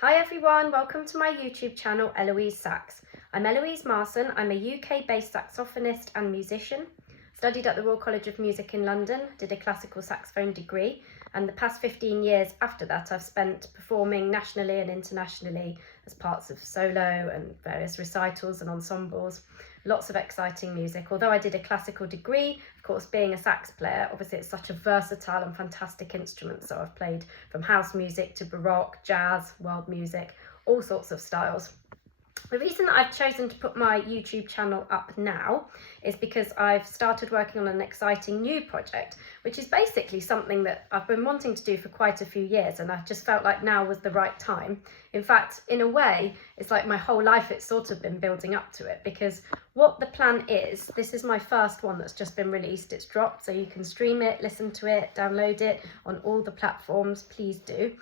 Hi everyone, welcome to my YouTube channel Eloise Sax. I'm Eloise Marson. I'm a UK-based saxophonist and musician. Studied at the Royal College of Music in London, did a classical saxophone degree, and the past 15 years after that I've spent performing nationally and internationally as parts of solo and various recitals and ensembles. Lots of exciting music. Although I did a classical degree, of course, being a sax player, obviously it's such a versatile and fantastic instrument. So I've played from house music to baroque, jazz, world music, all sorts of styles. The reason that I've chosen to put my YouTube channel up now is because I've started working on an exciting new project, which is basically something that I've been wanting to do for quite a few years, and I just felt like now was the right time. In fact, in a way, it's like my whole life it's sort of been building up to it, because what the plan is, this is my first one that's just been released, it's dropped, so you can stream it, listen to it, download it on all the platforms, please do.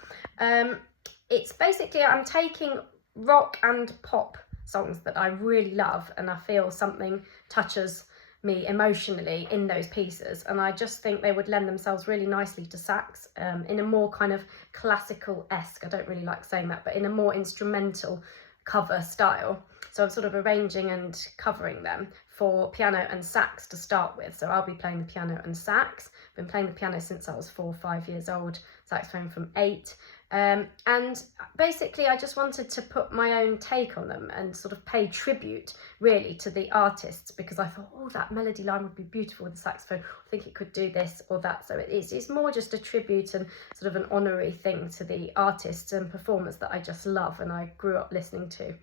It's basically, I'm taking rock and pop songs that I really love and I feel something touches me emotionally in those pieces, and I just think they would lend themselves really nicely to sax in a more kind of classical-esque, I don't really like saying that, but in a more instrumental cover style. So I'm sort of arranging and covering them for piano and sax to start with. So I'll be playing the piano and sax. I've been playing the piano since I was 4 or 5 years old, saxophone from 8. And basically I just wanted to put my own take on them and sort of pay tribute really to the artists, because I thought, oh, that melody line would be beautiful with the saxophone, I think it could do this or that. So it's more just a tribute and sort of an honorary thing to the artists and performers that I just love and I grew up listening to.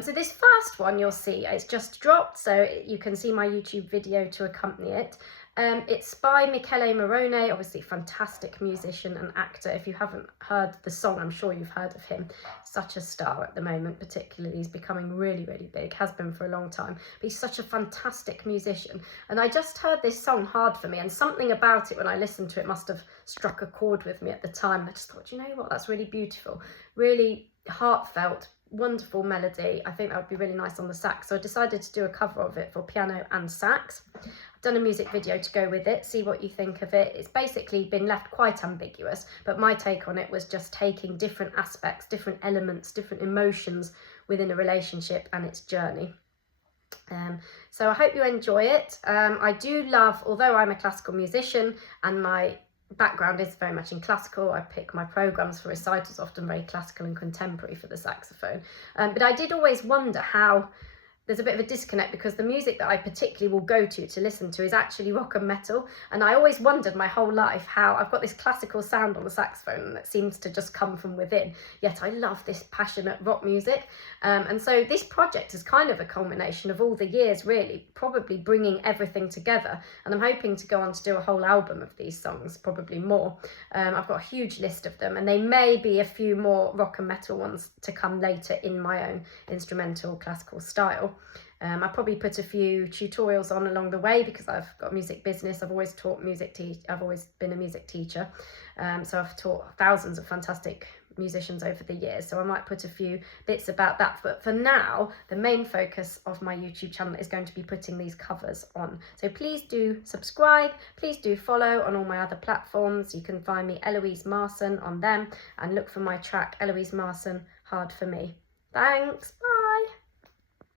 So this first one you'll see, it's just dropped, so you can see my YouTube video to accompany it. It's by Michele Morone, obviously fantastic musician and actor. If you haven't heard the song, I'm sure you've heard of him. Such a star at the moment, particularly. He's becoming really, really big, has been for a long time. But he's such a fantastic musician. And I just heard this song, Hard For Me, and something about it when I listened to it must have struck a chord with me at the time. I just thought, you know what, that's really beautiful, really heartfelt, wonderful melody. I think that would be really nice on the sax, so I decided to do a cover of it for piano and sax. I've done a music video to go with it, see what you think of it. It's basically been left quite ambiguous, but my take on it was just taking different aspects, different elements, different emotions within a relationship and its journey. So I hope you enjoy it. I do love, although I'm a classical musician and my background is very much in classical, I pick my programs for recitals often very classical and contemporary for the saxophone, but I did always wonder how there's a bit of a disconnect, because the music that I particularly will go to listen to is actually rock and metal, and I always wondered my whole life how I've got this classical sound on the saxophone that seems to just come from within, yet I love this passionate rock music. And so this project is kind of a culmination of all the years, really, probably bringing everything together, and I'm hoping to go on to do a whole album of these songs, probably more. I've got a huge list of them, and they may be a few more rock and metal ones to come later in my own instrumental classical style. I probably put a few tutorials on along the way, because I've got a music business. I've always taught music. I've always been a music teacher, so I've taught thousands of fantastic musicians over the years. So I might put a few bits about that. But for now, the main focus of my YouTube channel is going to be putting these covers on. So please do subscribe. Please do follow on all my other platforms. You can find me Eloise Marson on them, and look for my track Eloise Marson, Hard For Me. Thanks. Bye.